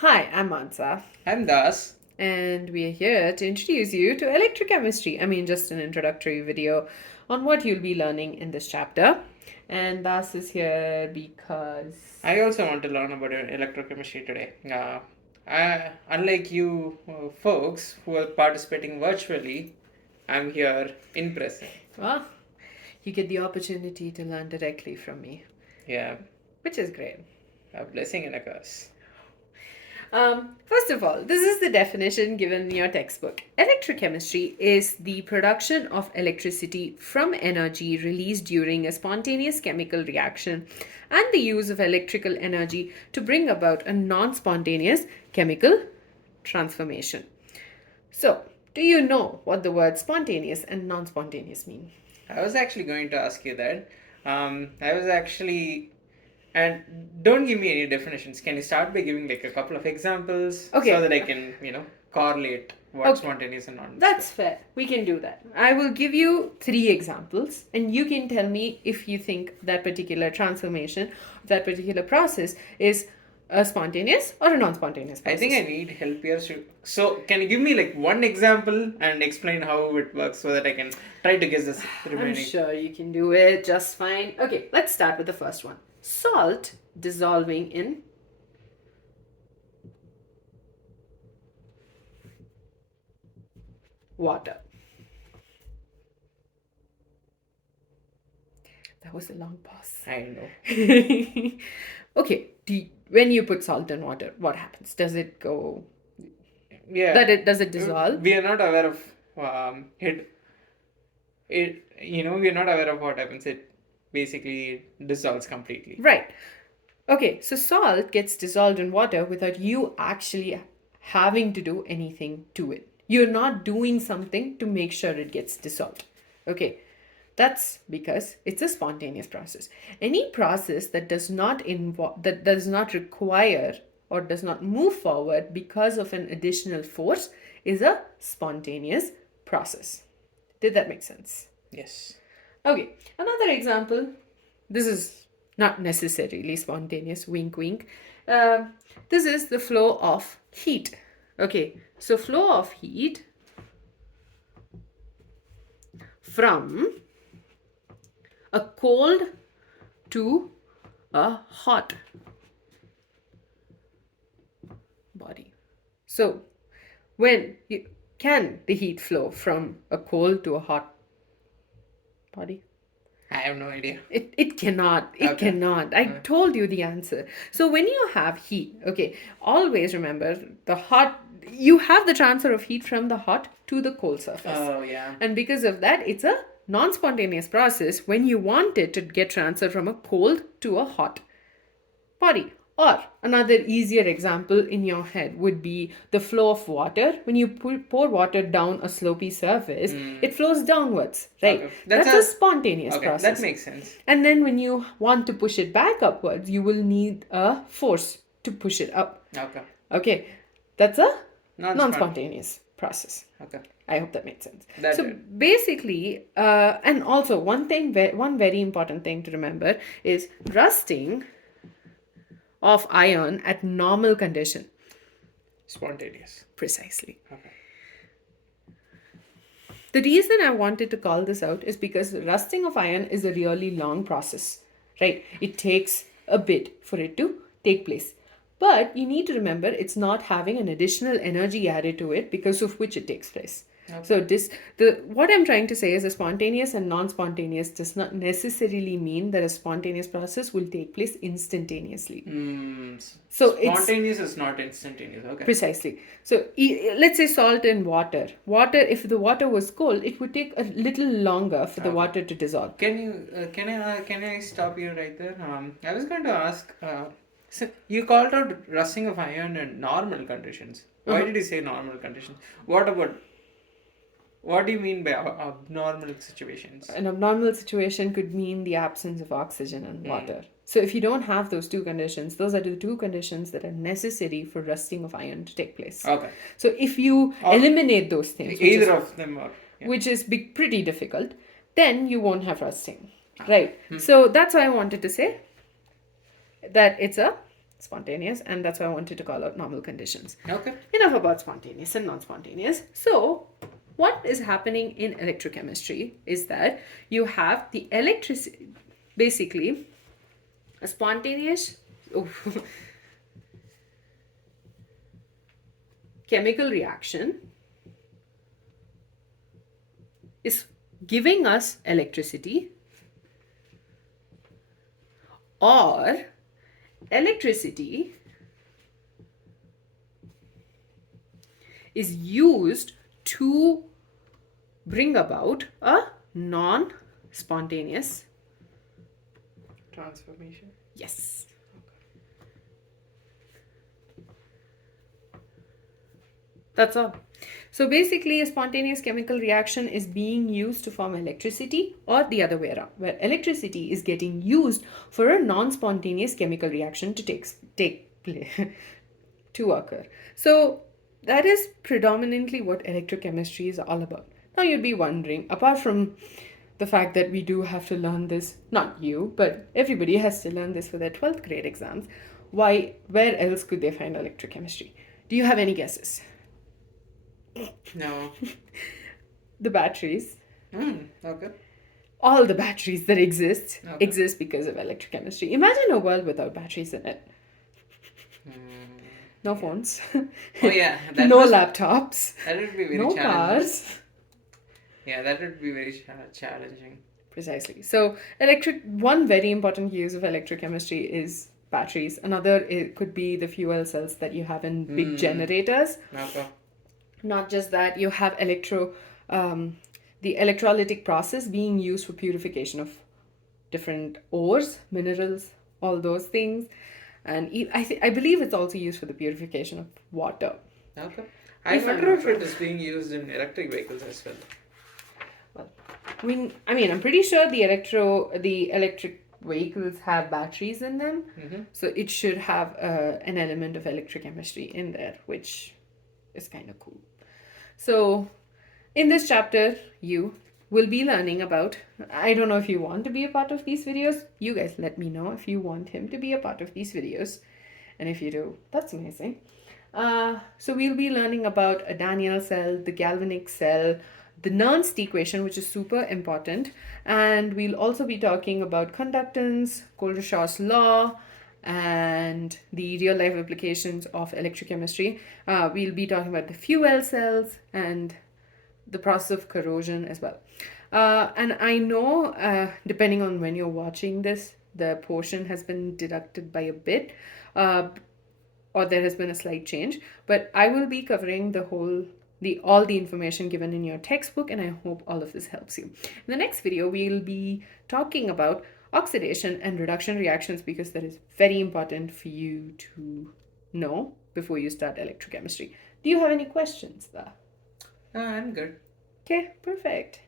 Hi, I'm Mansa, I'm Das. and we are here to introduce you to electrochemistry. Just an introductory video on what you'll be learning in this chapter. And Das is here because. I also want to learn about electrochemistry today. Unlike you folks who are participating virtually, I'm here in person. Well, you get the opportunity to learn directly from me, Yeah, which is great. a blessing and a curse. First of all, this is the definition given in your textbook. Electrochemistry is the production of electricity from energy released during a spontaneous chemical reaction and the use of electrical energy to bring about a non spontaneous chemical transformation. So, do you know what the words spontaneous and non spontaneous mean? I was actually going to ask you that. I was actually. And don't give me any definitions. Can you start by giving like a couple of examples Okay. so that I can, correlate what's Okay. spontaneous and non? That's fair. We can do that. I will give you 3 examples, and you can tell me if you think that particular transformation, that particular process is a spontaneous or a non spontaneous process. I think I need help here. So, can you give me like one example and explain how it works so that I can try to guess this remaining? I'm sure you can do it just fine. Okay, let's start with the first one. Salt dissolving in water. That was a long pause. I know. Okay, when you put salt in water, what happens? Does it go? Yeah. Does it dissolve? We are not aware of it. We are not aware of what happens. It basically dissolves completely. Right. Okay, so salt gets dissolved in water without you actually having to do anything to it. You're not doing something to make sure it gets dissolved. Okay, that's because it's a spontaneous process. Any process that does not require or does not move forward because of an additional force is a spontaneous process. Did that make sense? Yes. Okay, another example. This is not necessarily spontaneous, wink, wink. This is the flow of heat. Okay, so flow of heat from a cold to a hot body. So, can the heat flow from a cold to a hot body? I have no idea. It cannot. It cannot. I told you the answer. So when you have heat, okay, always remember you have the transfer of heat from the hot to the cold surface. Oh, yeah. And because of that, it's a non-spontaneous process when you want it to get transferred from a cold to a hot body. Or another easier example in your head would be the flow of water. When you pour water down a slopey surface, it flows downwards, right? Okay. That's a spontaneous process. That makes sense. And then when you want to push it back upwards, you will need a force to push it up. Okay. Okay, that's a Non-spon- non-spontaneous process. Okay. I hope that made sense. That So did. basically, and also one very important thing to remember is rusting of iron at normal condition. Spontaneous. Precisely. Okay. The reason I wanted to call this out is because rusting of iron is a really long process, right? It takes a bit for it to take place. But you need to remember it's not having an additional energy added to it because of which it takes place. Okay. So what I'm trying to say is a spontaneous and non-spontaneous does not necessarily mean that a spontaneous process will take place instantaneously. So spontaneous is not instantaneous. Okay. Precisely. So let's say salt in water. Water, if the water was cold, it would take a little longer for the water to dissolve. Can I stop you right there? I was going to ask. So you called out rusting of iron in normal conditions. Why did you say normal conditions? What do you mean by abnormal situations? An abnormal situation could mean the absence of oxygen and water. So if you don't have those 2 conditions, those are the 2 conditions that are necessary for rusting of iron to take place. Okay. So if you eliminate those things, which is pretty difficult, then you won't have rusting, right? So that's why I wanted to say that it's a spontaneous, and that's why I wanted to call out normal conditions. Okay. Enough about spontaneous and non-spontaneous. So what is happening in electrochemistry is that you have the electricity, basically a spontaneous chemical reaction is giving us electricity, or electricity is used to bring about a non-spontaneous, Transformation. yes. That's all. So basically, a spontaneous chemical reaction is being used to form electricity, or the other way around, where electricity is getting used for a non-spontaneous chemical reaction to take place to occur. So that is predominantly what electrochemistry is all about. Now you'd be wondering, apart from the fact that we do have to learn this, not you, but everybody has to learn this for their 12th grade exams, where else could they find electrochemistry? Do you have any guesses? No. The batteries. Okay. All the batteries that exist Okay. exist because of electrochemistry. Imagine a world without batteries in it. No phones. Oh yeah. No laptops. That would be very No challenging. cars. Yeah, that would be very challenging. Precisely. So, one very important use of electrochemistry is batteries. Another, it could be the fuel cells that you have in big generators. Okay. Not just that, you have the electrolytic process being used for purification of different ores, minerals, all those things. And I believe it's also used for the purification of water. Okay. I wonder if it is being used in electric vehicles as well. Well, I'm pretty sure the electric vehicles have batteries in them, so it should have an element of electrochemistry in there, which is kind of cool. So, in this chapter, you will be learning about. I don't know if you want to be a part of these videos. You guys let me know if you want him to be a part of these videos, and if you do, that's amazing. So we'll be learning about a Daniell cell, the galvanic cell, the Nernst equation, which is super important, and we'll also be talking about conductance, Coulter-Shaw's law, and the real life applications of electrochemistry. We'll be talking about the fuel cells and the process of corrosion as well. And I know, depending on when you're watching this, the portion has been deducted by a bit, or there has been a slight change, but I will be covering all the information given in your textbook, and I hope all of this helps you. In the next video, we'll be talking about oxidation and reduction reactions, because that is very important for you to know before you start electrochemistry. Do you have any questions there? I'm good. Okay, perfect.